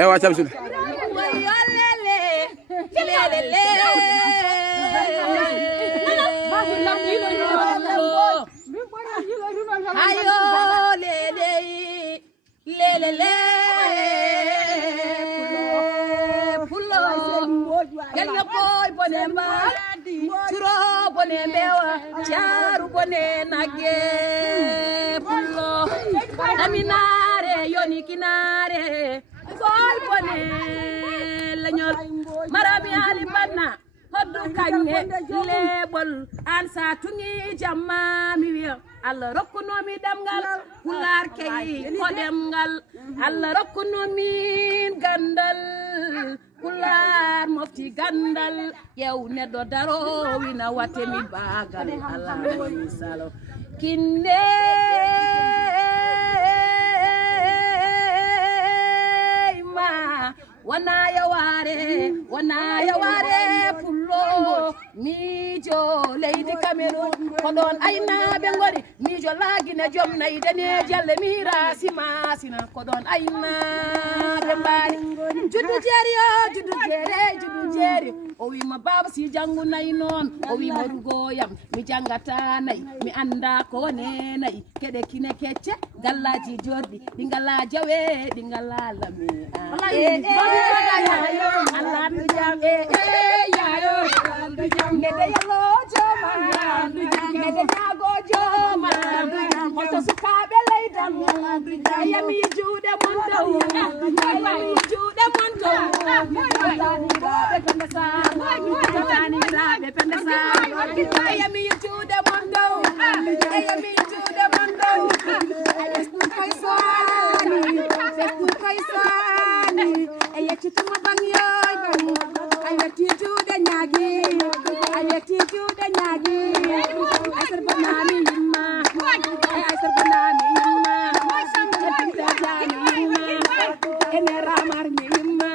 ewa Samsul ayo lele lele pulo gel yo boy bonemba turo bonembewa charu bonenage pulo aminare yoni kinare boy bone lañol marami ali banna hoddu kanye lebol ansa tungi jamma mi wi Allah rokkunomi damgal pular kay ko demgal Allah rokkunomi gandal pular mofti gandal yew neddo daro wina watemi bagal Allah salo kinde ma wana yaware pullo mijo leydi Cameroon ko don ayna be ngori mijo lagine jom naydene jalle mira sina ko don ayna be mbani juddu jeri o wi ma baba si jangu nay non o wi ma rugoyam mi jangata nay mi anda ko wone nay kede kine kecce gallaji jordi dingala jawe dingala lami Allah du jam yayo ngede yalo joma ngede jago joma hoto sukabe leydam yami juude mondo yami juude mondo tani rabe pendesa yami juude mondo yami juude mondo kaisani ayetuma bangyo ayetitu de nyagi asar banami yimma ene ramar mi yimma